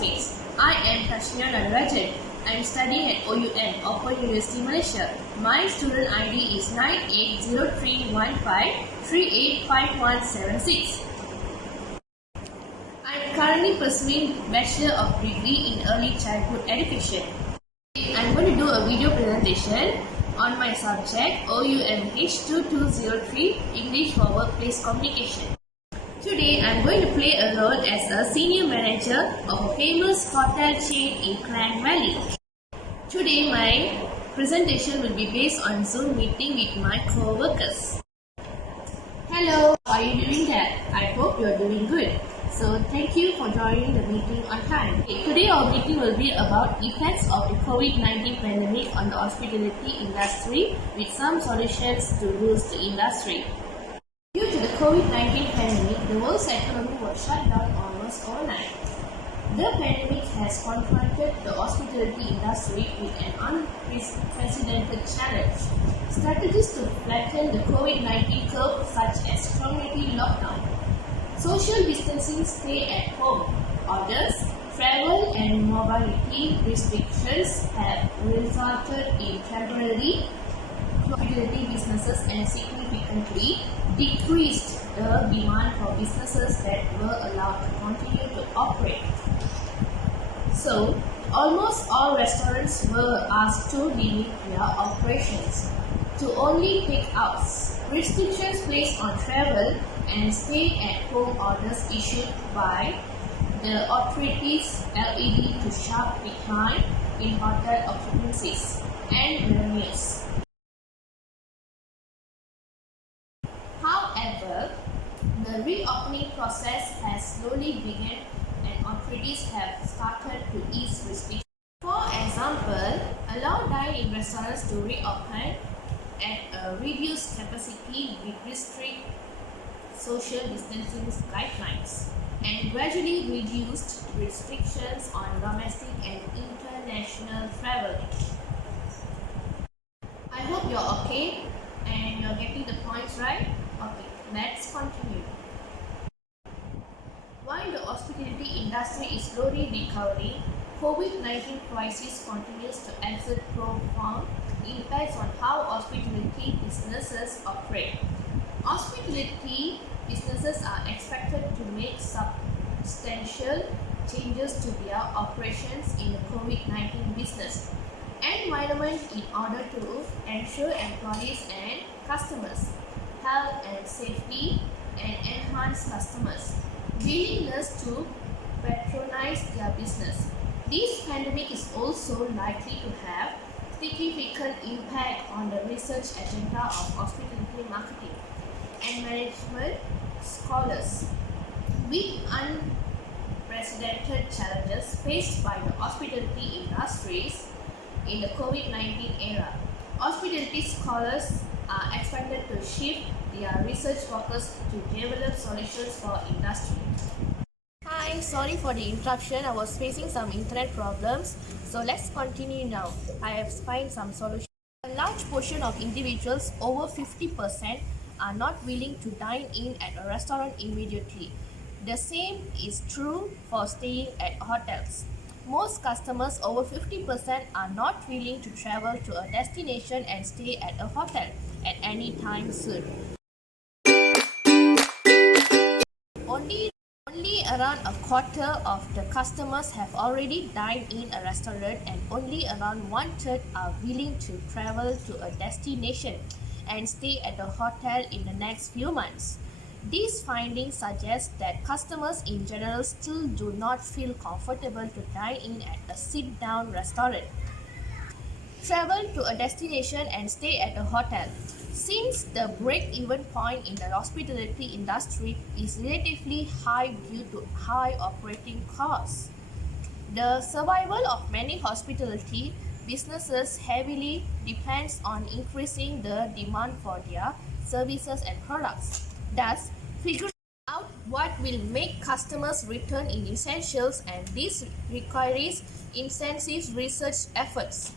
classmates. I am Tashmia Nagarajan. I am studying at OUM, Open University, Malaysia. My student ID is 980315385176. I am currently pursuing Bachelor of Degree in Early Childhood Education. I am going to do a video presentation on my subject OUM H2203 English for Workplace Communication. Today, I am going to play a role as a senior manager of a famous hotel chain in Klang Valley. Today, my presentation will be based on Zoom meeting with my co-workers. Hello, how are you doing that? I hope you are doing good. So, thank you for joining the meeting on time. Today, our meeting will be about effects of the COVID-19 pandemic on the hospitality industry with some solutions to boost the industry. Due to the COVID-19 pandemic, the world's economy was shut down almost overnight. The pandemic has confronted the hospitality industry with an unprecedented challenge. Strategies to flatten the COVID-19 curve such as community lockdown, social distancing, stay at home orders, travel and mobility restrictions have resulted in temporary hospitality businesses and significantly decreased the demand for businesses that were allowed to continue to operate. So, almost all restaurants were asked to limit their operations to only take-outs. Restrictions placed on travel and stay-at-home orders issued by the authorities led to sharp decline in hotel occupancies and revenues. However, the reopening process has slowly begun and authorities have started to ease restrictions. For example, allow dine-in restaurants to reopen at a reduced capacity with strict social distancing guidelines and gradually reduced restrictions on domestic and international travel. I hope you're okay and you're getting the points right. Okay, let's continue. While the hospitality industry is slowly recovering, COVID-19 crisis continues to exert profound impacts on how hospitality businesses operate. Hospitality businesses are expected to make substantial changes to their operations in the COVID-19 business environment in order to ensure employees and customers' health and safety and enhance customers' willingness to patronize their business. This pandemic is also likely to have significant impact on the research agenda of hospitality marketing and management scholars. With unprecedented challenges faced by the hospitality industries in the COVID-19 era, hospitality scholars are expected to shift their research focus to develop solutions for industry. Hi, sorry for the interruption. I was facing some internet problems. So let's continue now. I have found some solutions. A large portion of individuals, over 50%, are not willing to dine in at a restaurant immediately. The same is true for staying at hotels. Most customers, over 50%, are not willing to travel to a destination and stay at a hotel at any time soon. Only around a quarter of the customers have already dined in a restaurant and only around 1/3 are willing to travel to a destination and stay at a hotel in the next few months. These findings suggest that customers in general still do not feel comfortable to dine in at a sit-down restaurant. Travel to a destination and stay at a hotel. Since the break-even point in the hospitality industry is relatively high due to high operating costs, the survival of many hospitality businesses heavily depends on increasing the demand for their services and products. Thus, figuring out what will make customers return is essential, and this requires intensive research efforts.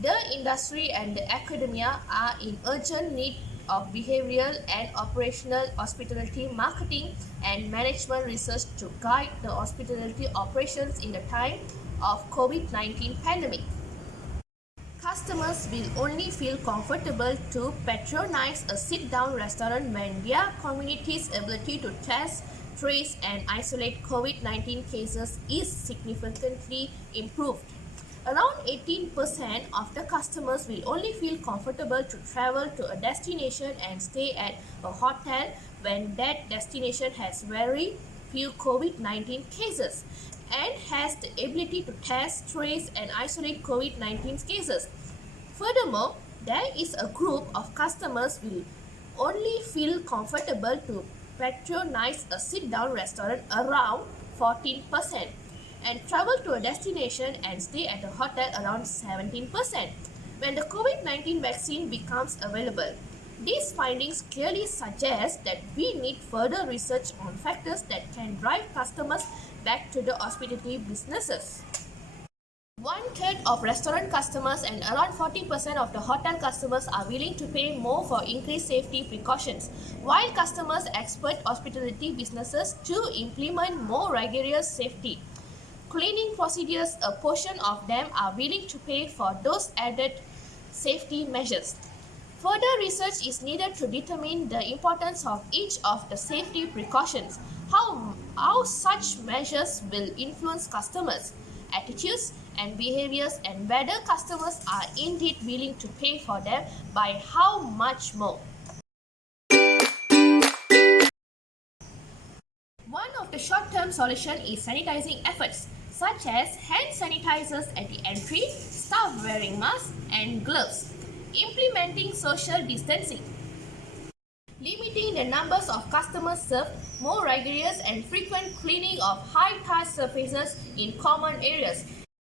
The industry and the academia are in urgent need of behavioral and operational hospitality marketing and management research to guide the hospitality operations in the time of COVID-19 pandemic. Customers will only feel comfortable to patronize a sit-down restaurant when their community's ability to test, trace and isolate COVID-19 cases is significantly improved. Around 18% of the customers will only feel comfortable to travel to a destination and stay at a hotel when that destination has very few COVID-19 cases and has the ability to test, trace and isolate COVID-19 cases. Furthermore, there is a group of customers will only feel comfortable to patronize a sit-down restaurant around 14% and travel to a destination and stay at a hotel around 17% when the COVID-19 vaccine becomes available. These findings clearly suggest that we need further research on factors that can drive customers back to the hospitality businesses. 1/3 of restaurant customers and around 40% of the hotel customers are willing to pay more for increased safety precautions, while customers expect hospitality businesses to implement more rigorous safety cleaning procedures. A portion of them are willing to pay for those added safety measures. Further research is needed to determine the importance of each of the safety precautions, how such measures will influence customers' attitudes and behaviors, and whether customers are indeed willing to pay for them by how much more. One of the short-term solutions is sanitizing efforts, such as hand sanitizers at the entry, staff wearing masks and gloves, implementing social distancing, limiting the numbers of customers served, more rigorous and frequent cleaning of high-touch surfaces in common areas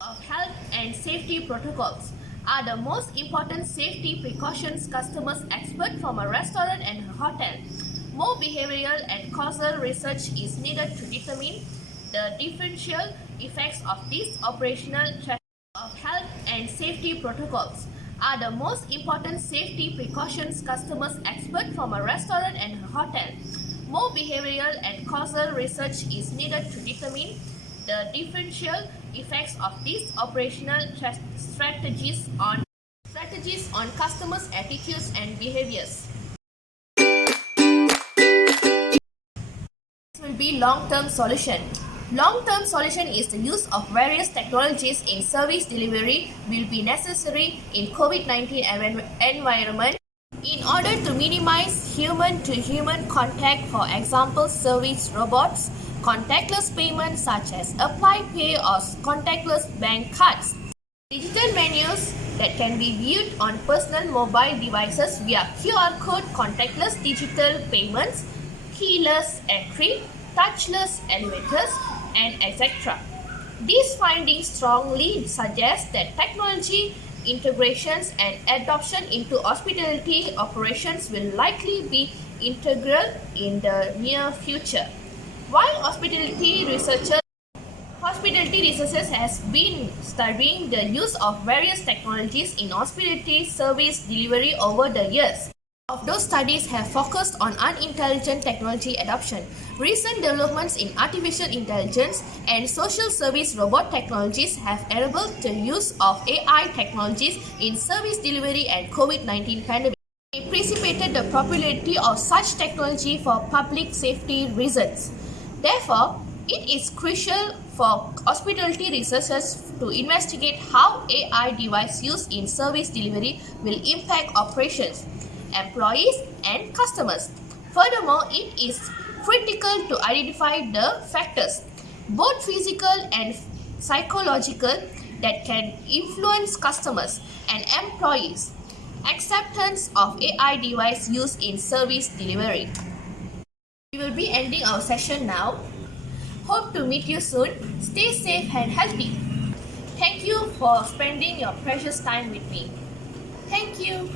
of health and safety protocols are the most important safety precautions customers expect from a restaurant and a hotel. More behavioral and causal research is needed to determine the differential effects of these operational of health and safety protocols are the most important safety precautions customers expect from a restaurant and a hotel. More behavioral and causal research is needed to determine the differential effects of these operational strategies on customers' attitudes and behaviors. This will be long-term solution. Long-term solution is the use of various technologies in service delivery will be necessary in COVID-19 environment in order to minimize human-to-human contact, for example, service robots, contactless payments such as Apply Pay or contactless bank cards, digital menus that can be viewed on personal mobile devices via QR code, contactless digital payments, keyless entry, touchless elevators, and etc. These findings strongly suggest that technology integrations and adoption into hospitality operations will likely be integral in the near future. While hospitality researchers has been studying the use of various technologies in hospitality service delivery over the years. Of those studies have focused on unintelligent technology adoption. Recent developments in artificial intelligence and social service robot technologies have enabled the use of AI technologies in service delivery and COVID-19 pandemic. It precipitated the popularity of such technology for public safety reasons. Therefore, it is crucial for hospitality researchers to investigate how AI device used in service delivery will impact operations, employees and customers. Furthermore, it is critical to identify the factors, both physical and psychological, that can influence customers and employees' acceptance of AI device used in service delivery. We will be ending our session now. Hope to meet you soon. Stay safe and healthy. Thank you for spending your precious time with me. Thank you.